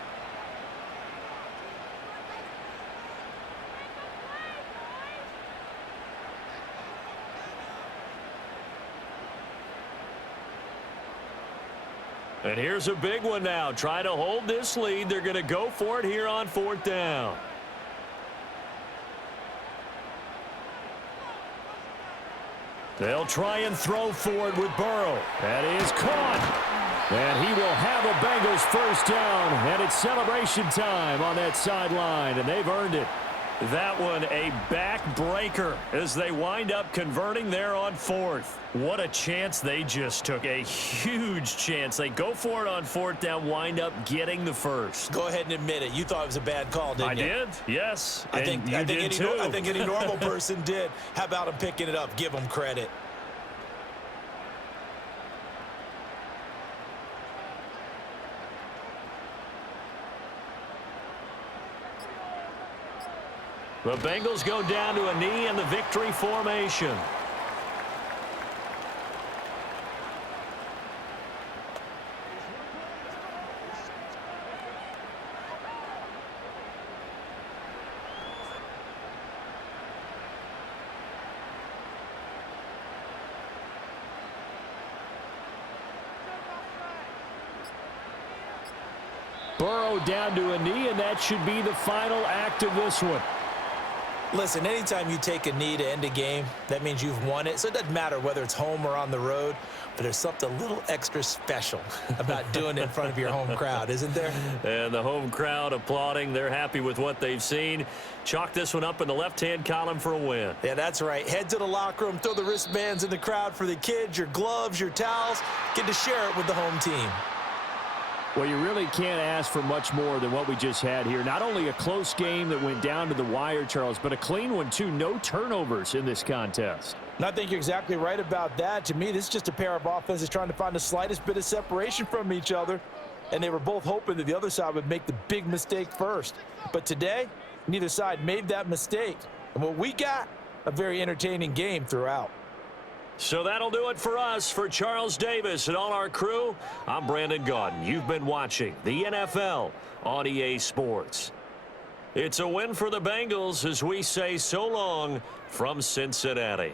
And here's a big one now. Trying to hold this lead. They're going to go for it here on 4th down. They'll try and throw for it with Burrow. That is caught. And he will have a Bengals first down. And it's celebration time on that sideline. And they've earned it. That one a backbreaker as they wind up converting there on 4th. What a chance they just took. A huge chance. They go for it on 4th down, wind up getting the first. Go ahead and admit it. You thought it was a bad call, didn't you? I did, yes. I think any normal person did. How about him picking it up? Give him credit. The Bengals go down to a knee in the victory formation. Burrow down to a knee, and that should be the final act of this one. Listen, anytime you take a knee to end a game, that means you've won it. So it doesn't matter whether it's home or on the road, but there's something a little extra special about doing it in front of your home crowd, isn't there? And the home crowd applauding. They're happy with what they've seen. Chalk this one up in the left-hand column for a win. Yeah, that's right. Head to the locker room, throw the wristbands in the crowd for the kids, your gloves, your towels. Get to share it with the home team. Well, you really can't ask for much more than what we just had here. Not only a close game that went down to the wire, Charles, but a clean one, too. No turnovers in this contest. And I think you're exactly right about that. To me, this is just a pair of offenses trying to find the slightest bit of separation from each other. And they were both hoping that the other side would make the big mistake first. But today, neither side made that mistake. And what we got, a very entertaining game throughout. So that'll do it for us. For Charles Davis and all our crew, I'm Brandon Gaudin. You've been watching the NFL on EA Sports. It's a win for the Bengals as we say so long from Cincinnati.